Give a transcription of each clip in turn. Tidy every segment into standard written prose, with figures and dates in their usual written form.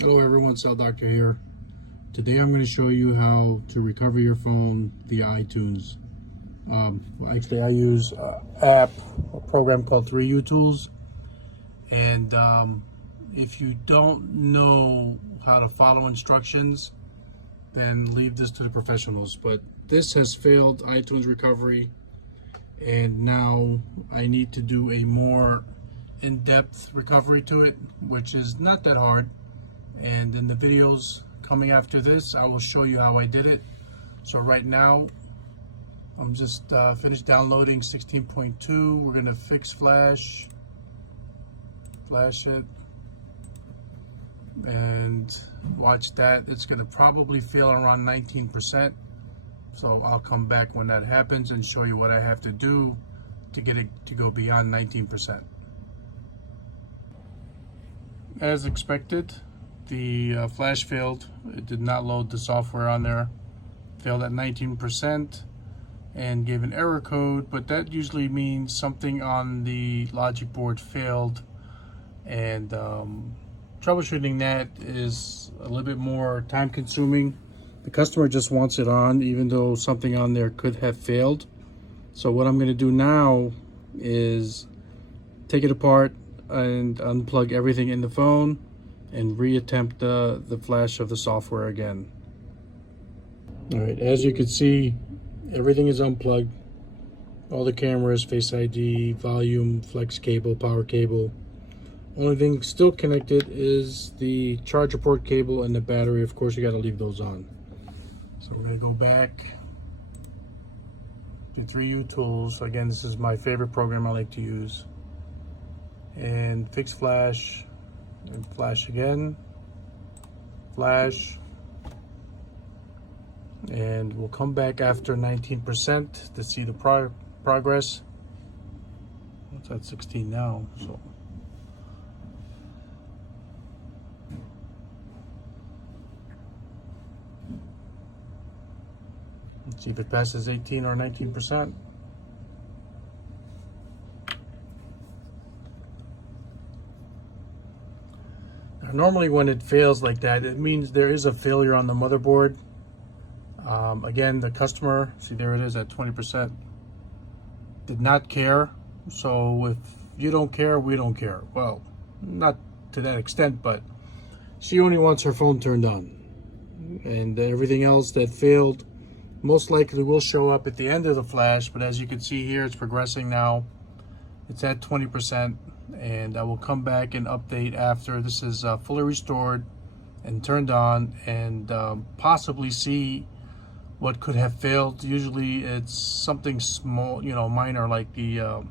Hello everyone, Cell Doctor here. Today I'm going to show you how to recover your phone via iTunes. Actually, I use a program called 3U Tools, and if you don't know how to follow instructions, then leave this to the professionals. But this has failed iTunes recovery, and now I need to do a more in-depth recovery to it, which is not that hard. And in the videos coming after this, I will show you how I did it. So right now, I'm just finished downloading 16.2. We're gonna fix flash it, and watch that. It's gonna probably fail around 19%. So I'll come back when that happens and show you what I have to do to get it to go beyond 19%. As expected, the flash failed. It did not load the software on there. Failed at 19% and gave an error code, but that usually means something on the logic board failed, and troubleshooting that is a little bit more time consuming. The customer just wants it on even though something on there could have failed. So what I'm going to do now is take it apart and unplug everything in the phone and reattempt the flash of the software again. All right, as you can see, everything is unplugged. All the cameras, Face ID, volume, flex cable, power cable. Only thing still connected is the charger port cable and the battery. Of course, you got to leave those on. So we're going to go back to 3U Tools. Again, this is my favorite program I like to use. And fix flash. And flash again, flash, and we'll come back after 19% to see the progress. It's at 16 now, so let's see if it passes 18 or 19%. Normally when it fails like that, it means there is a failure on the motherboard. Again, the customer, see there it is at 20%, did not care. So if you don't care, we don't care. Well, not to that extent, but she only wants her phone turned on. And everything else that failed most likely will show up at the end of the flash, but as you can see here, it's progressing now. It's at 20%. And I will come back and update after this is fully restored and turned on, and possibly see what could have failed. Usually it's something small, minor, like the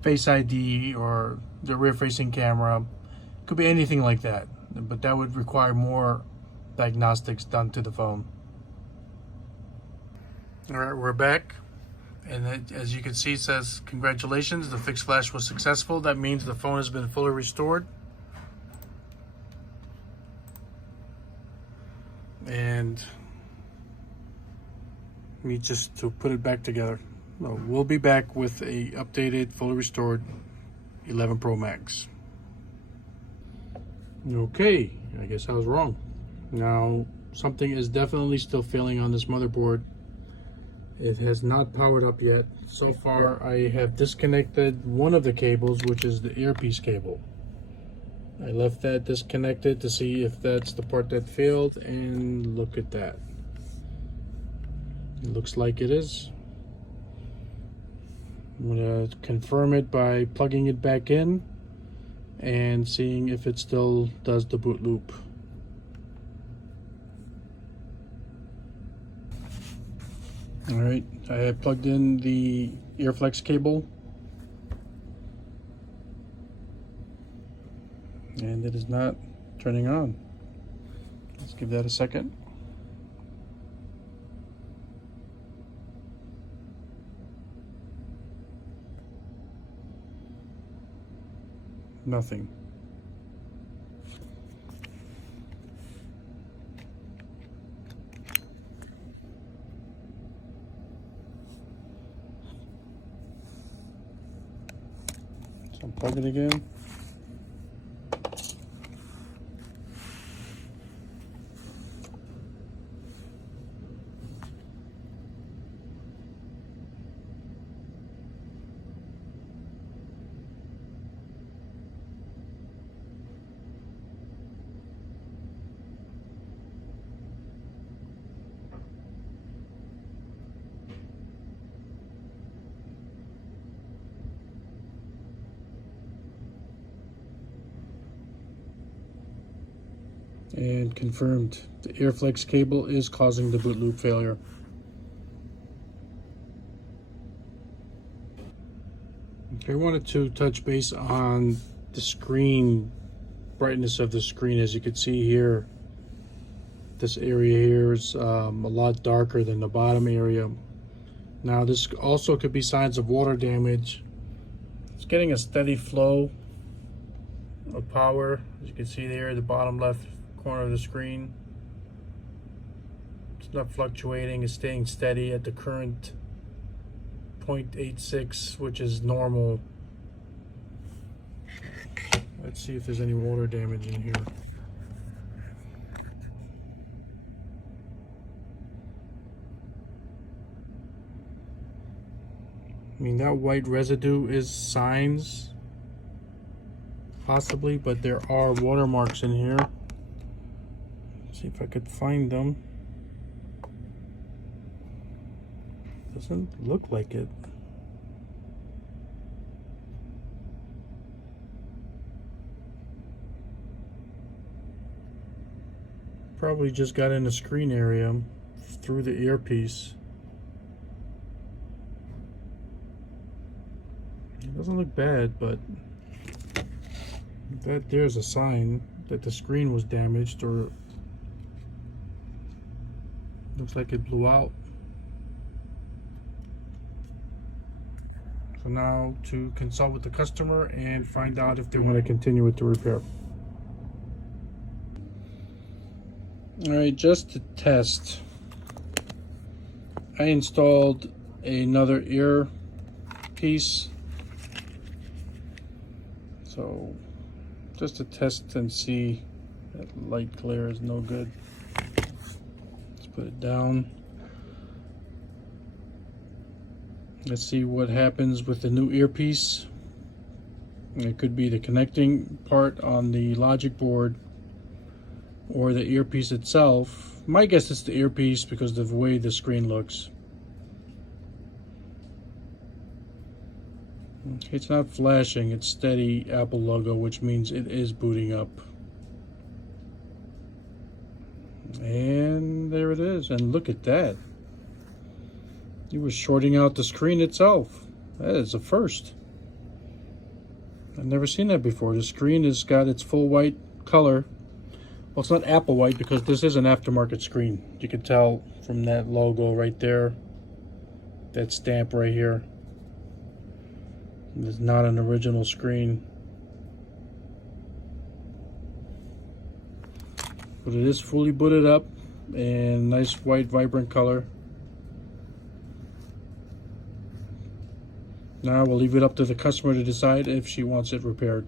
Face ID or the rear facing camera. Could be anything like that, but that would require more diagnostics done to the phone. All right, we're back. And as you can see, it says, congratulations, the fixed flash was successful. That means the phone has been fully restored. And me just to put it back together. We'll be back with a updated, fully restored 11 Pro Max. Okay, I guess I was wrong. Now, something is definitely still failing on this motherboard. It has not powered up yet. So far, I have disconnected one of the cables, which is the earpiece cable. I left that disconnected to see if that's the part that failed, and look at that. It looks like it is. I'm gonna confirm it by plugging it back in and seeing if it still does the boot loop. All right, I have plugged in the earflex cable, and it is not turning on. Let's give that a second. Nothing. So unplug it again. And confirmed, the Airflex cable is causing the boot loop failure. Okay, I wanted to touch base on the screen, brightness of the screen. As you can see here, this area here is a lot darker than the bottom area. Now this also could be signs of water damage. It's getting a steady flow of power. As you can see there, the bottom left corner of the screen. It's not fluctuating, it's staying steady at the current 0.86, which is normal. Let's see if there's any water damage in here. I mean, that white residue is signs, possibly, but there are watermarks in here. Let's see if I could find them. Doesn't look like it. Probably just got in the screen area through the earpiece. It doesn't look bad, but that there's a sign that the screen was damaged, or looks like it blew out. So now to consult with the customer and find out if they want to continue with the repair. Alright, just to test, I installed another earpiece. So just to test and see, that light glare is no good. Let's put it down. Let's see what happens with the new earpiece. It could be the connecting part on the logic board or the earpiece itself. My guess it's the earpiece because of the way the screen looks. Okay, it's not flashing, it's steady Apple logo, which means it is booting up. And there it is, and look at that. It was shorting out the screen itself. That is a first. I've never seen that before. The screen has got its full white color. Well, it's not Apple white because this is an aftermarket screen. You can tell from that logo right there, that stamp right here. It's not an original screen. But it is fully booted up and nice white vibrant color. Now we'll leave it up to the customer to decide if she wants it repaired.